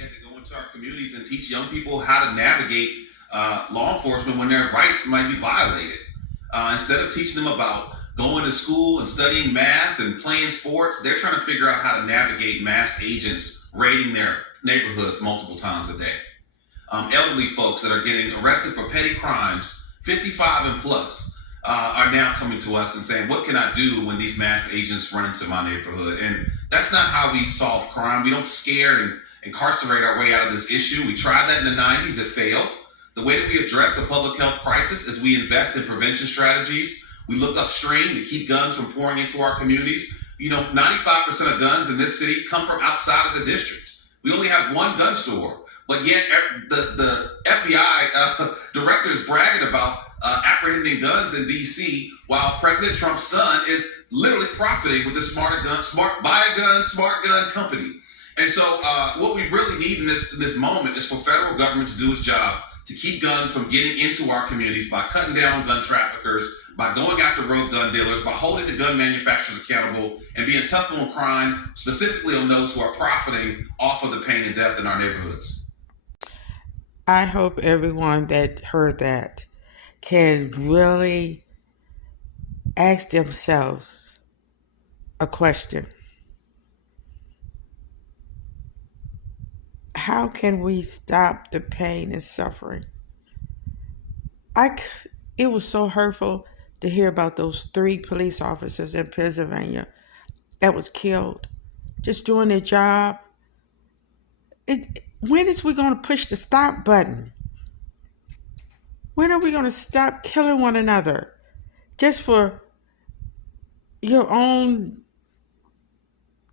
We had to go into our communities and teach young people how to navigate law enforcement when their rights might be violated. Instead of teaching them about going to school and studying math and playing sports, they're trying to figure out how to navigate masked agents raiding their neighborhoods multiple times a day. Elderly folks that are getting arrested for petty crimes, 55 and plus, are now coming to us and saying, what can I do when these masked agents run into my neighborhood? And that's not how we solve crime. We don't scare and incarcerate our way out of this issue. We tried that in the 90s. It failed. The way that we address a public health crisis is we invest in prevention strategies. We look upstream to keep guns from pouring into our communities. 95% of guns in this city come from outside of the district. We only have one gun store, but yet the FBI director is bragging about apprehending guns in D.C. while President Trump's son is literally profiting with the smart buy a gun, smart gun company. And so what we really need in this moment is for federal government to do its job to keep guns from getting into our communities by cutting down on gun traffickers, by going after rogue gun dealers, by holding the gun manufacturers accountable, and being tough on crime, specifically on those who are profiting off of the pain and death in our neighborhoods. I hope everyone that heard that can really ask themselves a question. How can we stop the pain and suffering? It was so hurtful to hear about those 3 police officers in Pennsylvania that was killed just doing their job. When is we going to push the stop button? When are we going to stop killing one another just for your own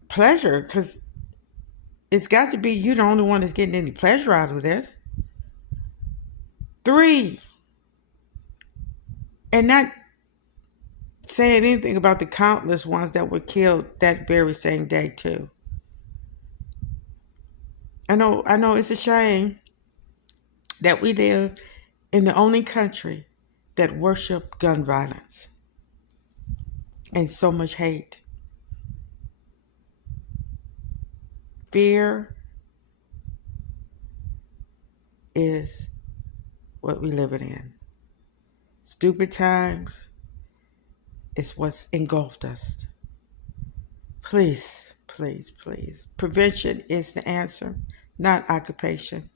pleasure? Because it's got to be you the only one that's getting any pleasure out of this. 3. And not saying anything about the countless ones that were killed that very same day too. I know it's a shame that we live in the only country that worship gun violence and so much hate. Fear is what we live in. Stupid times is what's engulfed us. Please, please, please. Prevention is the answer, not occupation.